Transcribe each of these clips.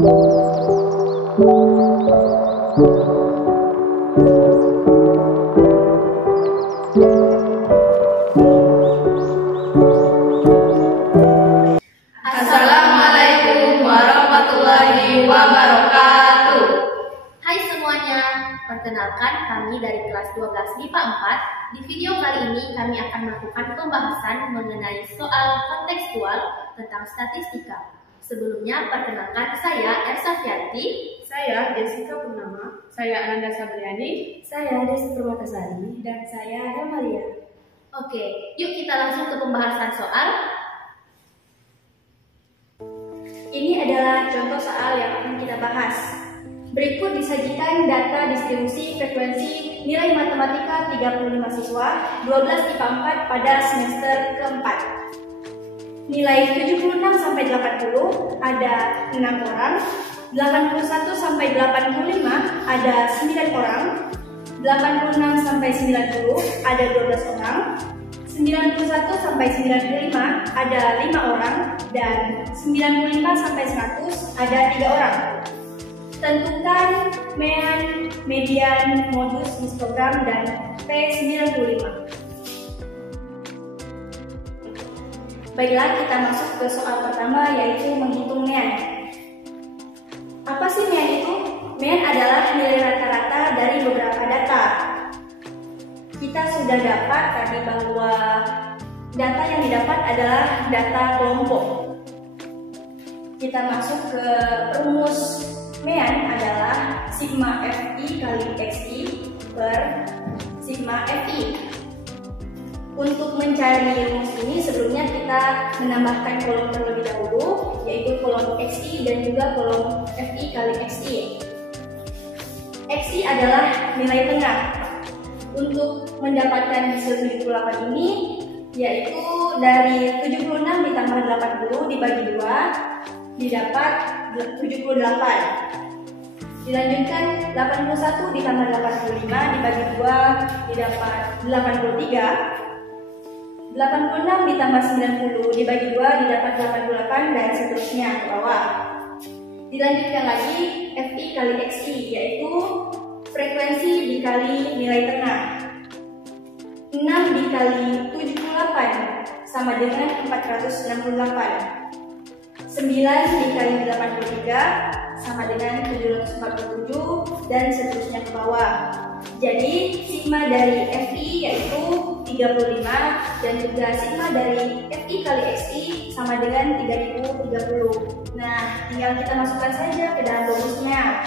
Assalamualaikum warahmatullahi wabarakatuh. Hai semuanya, perkenalkan kami dari kelas 12 MIPA 4. Di video kali ini kami akan melakukan pembahasan mengenai soal kontekstual tentang statistika. Sebelumnya, perkenalkan saya Ersa Fianti, Saya Jessica Purnama, saya Ananda Sabriani, Saya Desi Permatasari, dan saya Amalia. Oke, yuk kita langsung ke pembahasan soal. Ini adalah contoh soal yang akan kita bahas. Berikut disajikan data distribusi frekuensi nilai matematika 35 siswa 12 IPA 4 pada semester keempat. Nilai 76 sampai 80 ada 6 orang, 81 sampai 85 ada 9 orang, 86 sampai 90 ada 12 orang, 91 sampai 95 ada 5 orang, dan 95 sampai 100 ada 3 orang. Tentukan mean, median, modus, histogram, dan P95. Baiklah, kita masuk ke soal pertama, yaitu menghitung mean. Apa sih mean itu? Mean adalah nilai rata-rata dari beberapa data. Kita sudah dapat tadi bahwa data yang didapat adalah data kelompok. Kita masuk ke rumus mean adalah sigma Fi kali Xi per sigma Fi. Untuk mencari rumus ini sebelumnya kita menambahkan kolom terlebih dahulu, yaitu kolom Xi dan juga kolom Fi kali Xi. Xi adalah nilai tengah. Untuk mendapatkan hasil 78 ini, yaitu dari 76 ditambah 80 dibagi 2 didapat 78. Dilanjutkan 81 ditambah 85 dibagi 2 didapat 83. 86 ditambah 90 dibagi 2 didapat 88, dan seterusnya ke bawah. Dilanjutkan lagi Fi kali Xi, yaitu frekuensi dikali nilai tengah. 6 dikali 78 sama dengan 468. 9 dikali 83 sama dengan 747, dan seterusnya ke bawah. Jadi sigma dari Fi yaitu 35, dan juga sigma dari Fi kali Xi sama dengan 3030. Nah, tinggal kita masukkan saja ke dalam rumusnya.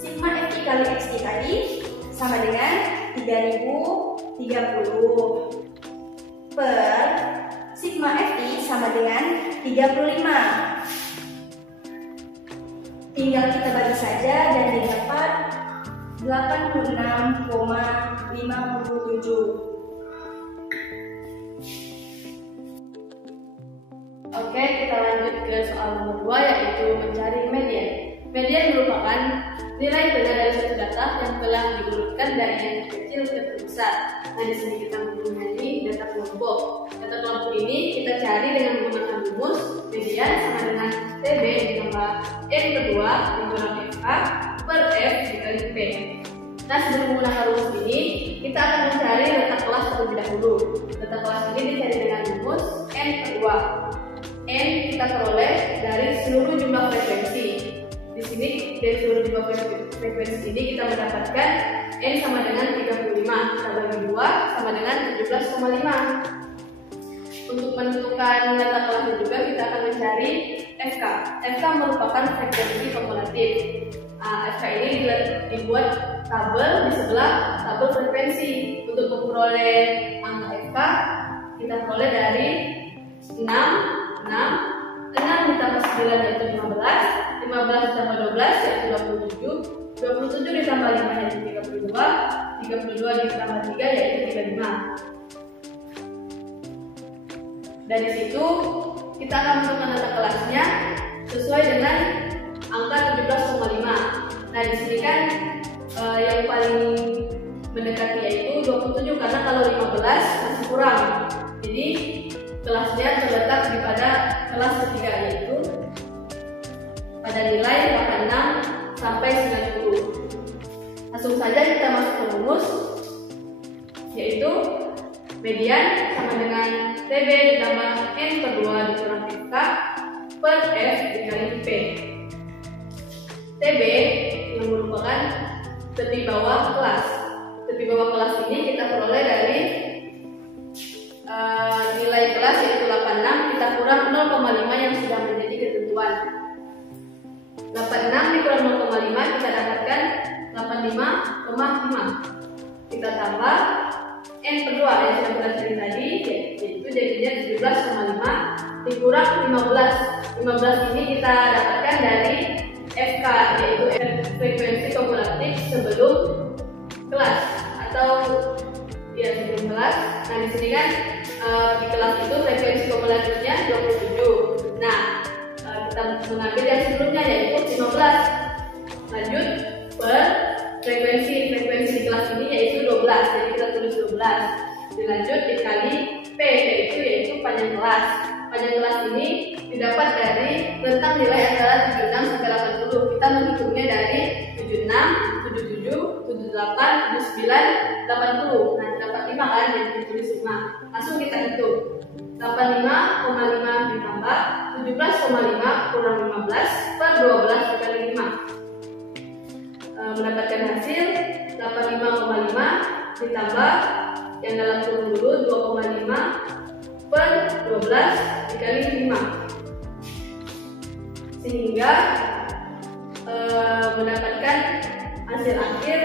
Sigma Fi kali Xi tadi sama dengan 3030 per sigma Fi sama dengan 35. Tinggal kita bagi saja dan didapat 86,57. Oke, kita lanjut ke soal nomor 2, yaitu mencari median. Median merupakan nilai tengah dari suatu data yang telah diurutkan dari yang terkecil ke terbesar. Nah, di sini kita mempunyai data kelompok. Data kelompok ini kita cari dengan menggunakan rumus median sama dengan TB ditambah N kedua dikurangi FA per F dikali P. Nah, sebelum menggunakan rumus ini, kita akan mencari data kelas terlebih dahulu. Data kelas ini dicari dengan rumus N kedua. N kita peroleh dari seluruh jumlah frekuensi. Di sini dari seluruh jumlah frekuensi ini kita mendapatkan N sama dengan 35. Kita bagi 2 sama dengan 17,5. Untuk menentukan data kelasnya juga kita akan mencari FK. FK merupakan frekuensi kumulatif. FK ini dibuat tabel di sebelah tabel frekuensi. Untuk memperoleh angka FK kita peroleh dari 6 ditambah 9 yaitu 15, 15 ditambah 12 yaitu 27, 27 ditambah 5 yaitu 32, 32 ditambah 3 yaitu 35. Dari situ kita akan menentukan data kelasnya sesuai dengan angka 17,5. Nah, di sini kan yang paling mendekati yaitu 27, karena kalau 15 masih kurang. Jadi kelasnya terletak di pada kelas ketiga, yaitu pada nilai saja kita masuk ke rumus, yaitu median sama dengan TB ditambah N per 2 dikurang FK per F dikali P. TB yang merupakan tepi bawah kelas. Tepi bawah kelas ini kita peroleh dari nilai kelas yaitu 86 kita kurang 0,5 yang sudah menjadi ketentuan. 86 dikurang 0,5 kita dapatkan 85,5. Kita tambah N per 2 yang sudah kita cari tadi, yaitu jadinya 17,5 dikurang 15. 15 ini kita dapatkan dari FK, yaitu frekuensi kumulatif sebelum kelas atau ya sebelum kelas. Nah di sini kan di kelas itu frekuensi kumulatifnya 27. Nah kita mengambil yang sebelumnya yaitu 15. Lanjut per frekuensi di kelas ini yaitu 12. Jadi kita tulis 12. Dilanjut dikali P yaitu panjang kelas. Panjang kelas ini didapat dari rentang nilai antara 76 sampai 80. Kita menghitungnya dari 76, 77, 78, 79, 80. Nah, dapat 5 kan, jadi ditulis 5. Langsung kita hitung. 85,5 ditambah 17,5 kurang 15 per 12 dikali 5. Mendapatkan hasil 85,5 ditambah yang dalam kurung dulu 2,5 per 12 dikali 5 sehingga mendapatkan hasil akhir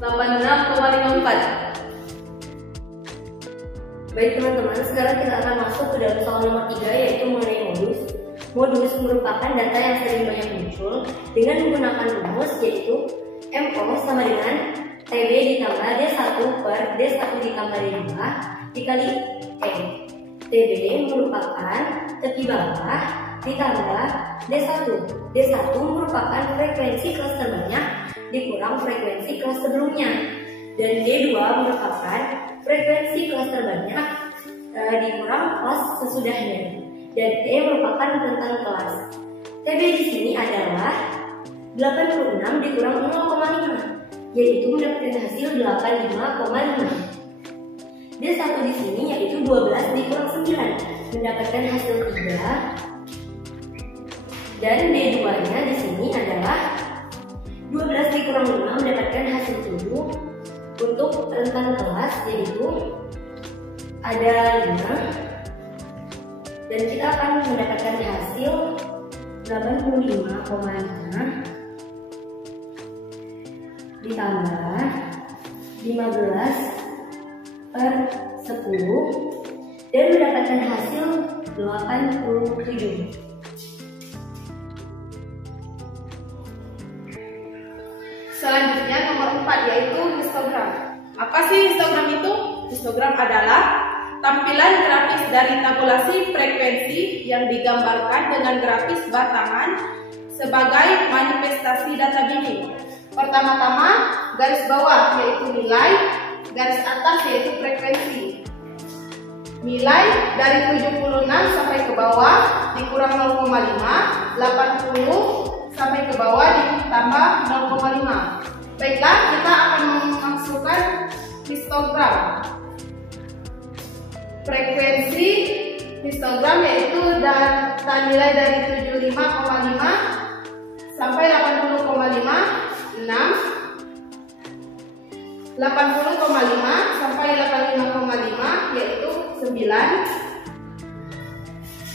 86,54. Baik teman-teman, sekarang kita akan masuk ke dalam soal nomor 3 yaitu mengenai modus. Modus merupakan data yang sering banyak muncul dengan menggunakan rumus yaitu MO sama dengan TB ditambah D1 per D1 ditambah D2 dikali E. TB merupakan tepi bawah ditambah D1. D1 merupakan frekuensi kelas terbanyak dikurang frekuensi kelas sebelumnya. Dan D2 merupakan frekuensi kelas terbanyak dikurang kelas sesudahnya. Dan E merupakan rentang kelas. TB di sini adalah 86 dikurang 0,5, yaitu mendapatkan hasil 85,5. D1 di sini yaitu 12 dikurang 9, mendapatkan hasil 3. Dan D2-nya di sini adalah 12 dikurang 5 mendapatkan hasil 7. Untuk rentang kelas yaitu ada 5 dan kita akan mendapatkan hasil 85,5 ditambah 15 per 10 dan mendapatkan hasil 87. Selanjutnya nomor 4 yaitu histogram. Apa sih histogram itu? Histogram adalah tampilan grafis dari tabulasi frekuensi yang digambarkan dengan grafis batangan sebagai manifestasi data bimbing. Pertama-tama garis bawah yaitu nilai, garis atas yaitu frekuensi. Nilai dari 76 sampai ke bawah dikurang 0,5, 80 sampai ke bawah ditambah 0,5. Baiklah, kita akan memasukkan histogram. Frekuensi histogram yaitu data nilai dari 75,5 sampai 80,5, 6, 80,5 sampai 85,5 yaitu 9.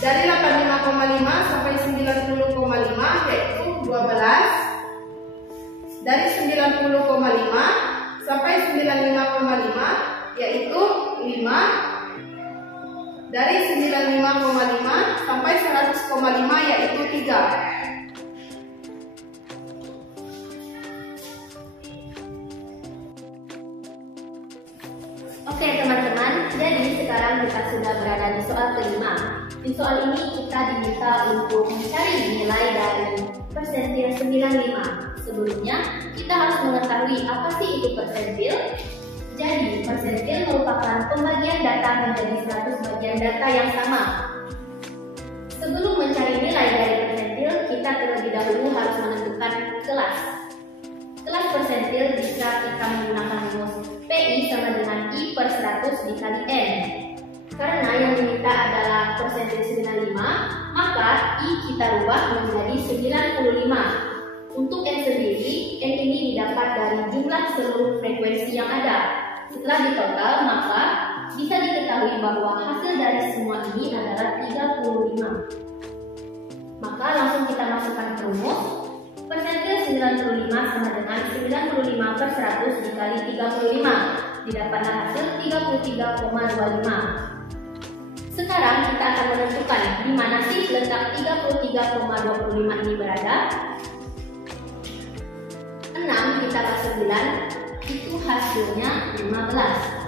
Dari 85,5 sampai 90,5 yaitu 12. Dari 90,5 sampai 95,5 yaitu 5. Dari 95,5 sampai 100,5 yaitu 3. Oke teman-teman, jadi sekarang kita sudah berada di soal kelima. Di soal ini kita diminta untuk mencari nilai dari persentil 95. Sebelumnya, kita harus mengetahui apa sih itu persentil. Jadi, persentil merupakan pembagian data menjadi 100 bagian data yang sama. Sebelum mencari nilai dari persentil, kita terlebih dahulu harus menentukan kelas. kelas persentil bisa kita menggunakan rumus PI sama dengan I per 100 dikali N. Karena yang diminta adalah persentil 95, maka I kita rubah menjadi 95. Untuk N sendiri, N ini didapat dari jumlah seluruh frekuensi yang ada. Setelah ditotal, maka bisa diketahui bahwa hasil dari semua ini adalah 35. Maka langsung kita masukkan ke rumus. Persentil 95 sama dengan 95 per 100 dikali 35. Didapatlah hasil 33,25. Sekarang kita akan menentukan di mana sih letak 33,25 ini berada. 6 ditambah 9 itu hasilnya 15.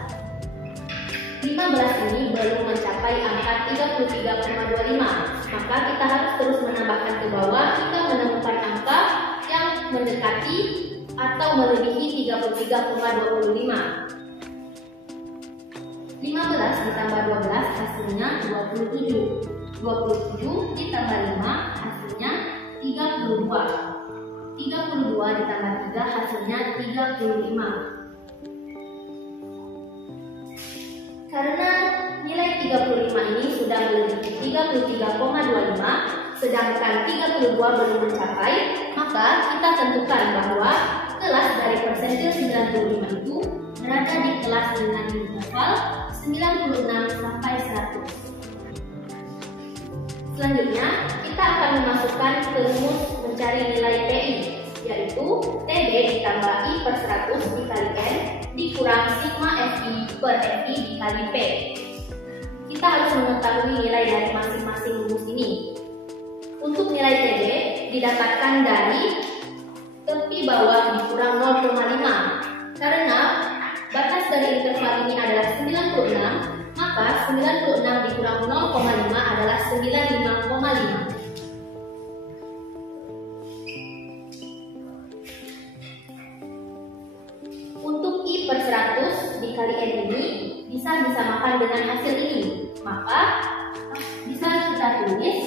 15 ini belum mencapai angka 33,25, maka kita harus terus menambahkan ke bawah hingga menemukan angka yang mendekati atau melebihi 33,25. 15 ditambah 12 hasilnya 27. 27 ditambah 5 hasilnya 32. 32 ditambah 3 hasilnya 35. Karena nilai 35 ini sudah melebihi 33,25, sedangkan 32 belum mencapai, maka kita tentukan bahwa kelas dari persentil 95 itu berada di kelas dengan interval 96 sampai 100. Selanjutnya, kita akan memasukkan ke rumus mencari nilai PI, yaitu TB ditambah I per 100 dikali N dikurang sigma FI per FI dikali P. Kita harus mengetahui nilai dari masing-masing rumus ini. Untuk nilai TB didapatkan dari tepi bawah dikurang 0,5. Karena batas dari interval ini adalah 96, maka 96 dikurang 0,5 adalah 95,5. Untuk I per 100 dikali N ini bisa disamakan dengan hasil ini, maka bisa kita tulis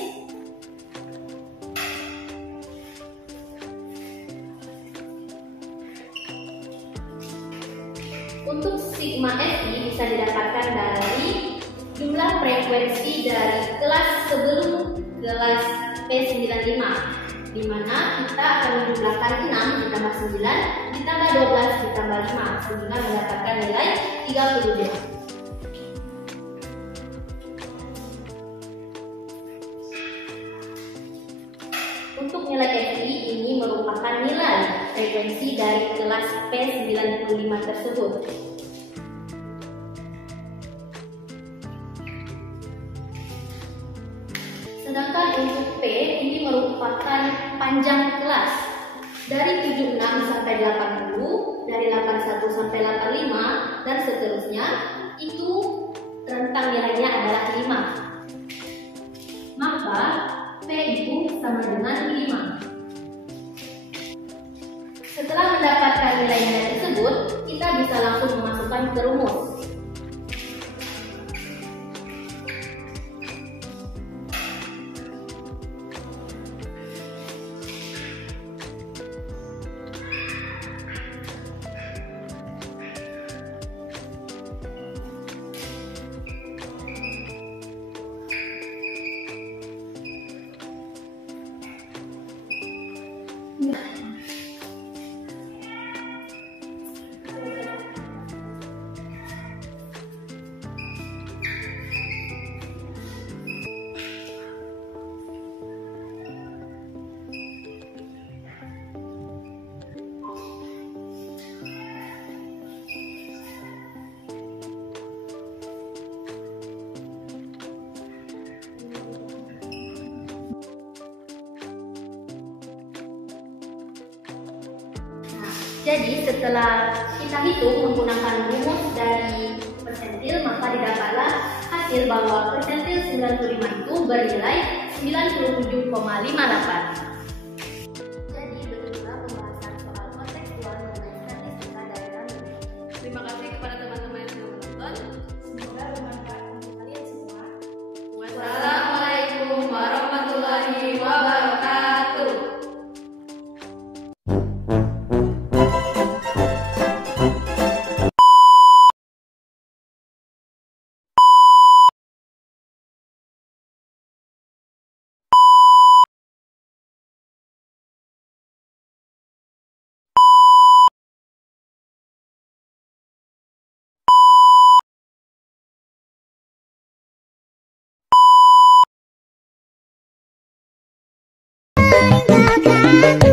untuk sigma FI bisa didapatkan dari jumlah frekuensi dari kelas sebelum kelas P95, di mana kita akan menjumlahkan 6 ditambah 9 ditambah 12 ditambah 5 sehingga mendapatkan nilai 32. Untuk nilai FI ini merupakan nilai frekuensi dari kelas P95 tersebut. Sedangkan untuk P ini merupakan panjang kelas dari 76 sampai 80, dari 81 sampai 85 dan seterusnya. Itu rentang nilainya adalah 5. Maka P itu sama dengan 5. Setelah mendapatkan nilai-nilai tersebut, kita bisa langsung memasukkan ke rumus. Jadi setelah kita hitung menggunakan rumus dari persentil, maka didapatlah hasil bahwa persentil 95 itu bernilai 97,58. Jadi begitulah pembahasan soal kontekstual mengenai statistika dari kami. Terima kasih kepada teman-teman yang sudah menonton. Semoga bermanfaat untuk kalian semua. Wassalamualaikum warahmatullahi wabarakatuh. meninggalkan